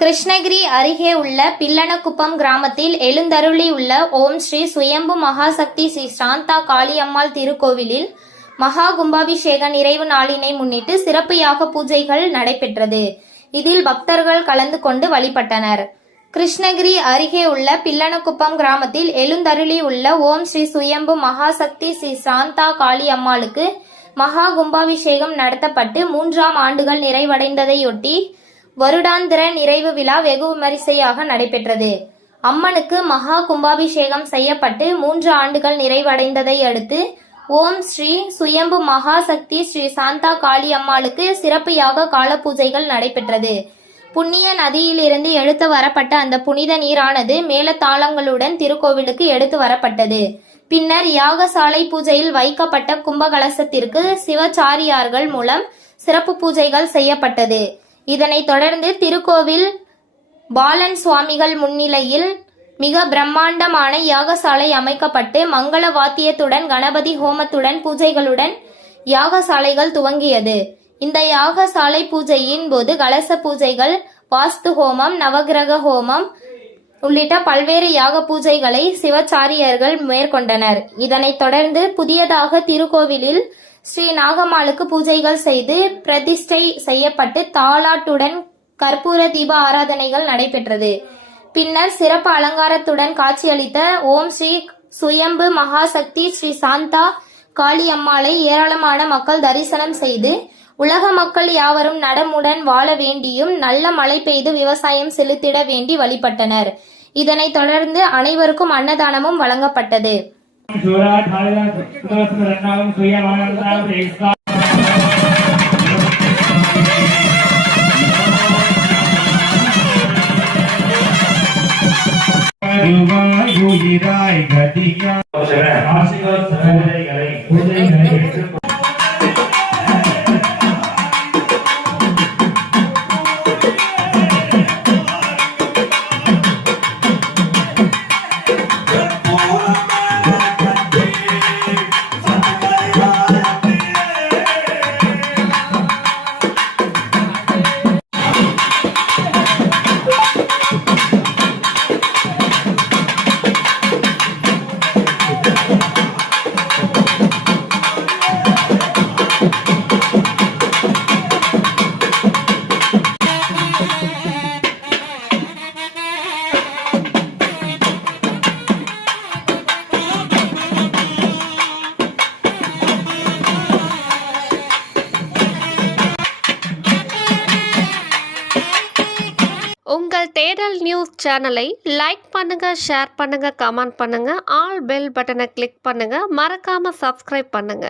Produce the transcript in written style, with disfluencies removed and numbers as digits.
கிருஷ்ணகிரி அருகே உள்ள பில்லனகுப்பம் கிராமத்தில் எழுந்தருளி உள்ள ஓம் ஸ்ரீ சுயம்பு மகாசக்தி ஸ்ரீ சாந்தா காளியம்மாள் திருக்கோவிலில் மகா கும்பாபிஷேக நிறைவு நாளினை முன்னிட்டு சிறப்பு யாக பூஜைகள் நடைபெற்றது. இதில் பக்தர்கள் கலந்து கொண்டு வழிபட்டனர். கிருஷ்ணகிரி அருகே உள்ள பில்லனகுப்பம் கிராமத்தில் எழுந்தருளி உள்ள ஓம் ஸ்ரீ சுயம்பு மகாசக்தி ஸ்ரீ சாந்தா காளியம்மாளுக்கு மகா கும்பாபிஷேகம் நடத்தப்பட்டு 3ஆம் ஆண்டுகள் நிறைவடைந்ததையொட்டி வருடாந்திர நிறைவு விழா வெகு விமரிசையாக நடைபெற்றது. அம்மனுக்கு மகா கும்பாபிஷேகம் செய்யப்பட்டு 3 ஆண்டுகள் நிறைவடைந்ததை அடுத்து ஓம் ஸ்ரீ சுயம்பு மகாசக்தி ஸ்ரீ சாந்தா காளி அம்மாளுக்கு சிறப்பு யாக கால பூஜைகள் நடைபெற்றது. புண்ணிய நதியிலிருந்து எடுத்து வரப்பட்ட அந்த புனித நீரானது மேளதாளங்களுடன் திருக்கோவிலுக்கு எடுத்து வரப்பட்டது. பின்னர் யாகசாலை பூஜையில் வைக்கப்பட்ட கும்பகலசத்திற்கு சிவச்சாரியார்கள் மூலம் சிறப்பு பூஜைகள் செய்யப்பட்டது. இதனைத் தொடர்ந்து திருக்கோவில் பாலன் சுவாமிகள் முன்னிலையில் மிக பிரம்மாண்டமான யாகசாலை அமைக்கப்பட்டு மங்கள வாத்தியத்துடன் கணபதி ஹோமத்துடன் பூஜைகளுடன் யாகசாலைகள் துவங்கியது. இந்த யாகசாலை பூஜையின் போது கலச பூஜைகள், வாஸ்து ஹோமம், நவகிரக ஹோமம் உள்ளிட்ட பல்வேறு யாக பூஜைகளை சிவச்சாரியர்கள் மேற்கொண்டனர். இதனைத் தொடர்ந்து புதியதாக திருக்கோவிலில் ஸ்ரீ நாகம்மாளுக்கு பூஜைகள் செய்து பிரதிஷ்டை செய்யப்பட்டு தாலாட்டுடன் கற்பூர தீப ஆராதனைகள் நடைபெற்றது. பின்னர் சிறப்பு அலங்காரத்துடன் காட்சியளித்த ஓம் ஸ்ரீ சுயம்பு மகாசக்தி ஸ்ரீ சாந்தா காளி அம்மாளை ஏராளமான மக்கள் தரிசனம் செய்து உலக மக்கள் யாவரும் நலமுடன் வாழ வேண்டியும் நல்ல மழை பெய்து விவசாயம் செலுத்திட வேண்டி வழிபட்டனர். இதனைத் தொடர்ந்து அனைவருக்கும் அன்னதானமும் வழங்கப்பட்டது. உங்கள் தேடல் நியூஸ் சேனலை லைக் பண்ணுங்க, ஷேர் பண்ணுங்க, கமெண்ட் பண்ணுங்க, ஆல் பெல் பட்டனை கிளிக் பண்ணுங்க, மறக்காம சப்ஸ்கிரைப் பண்ணுங்க.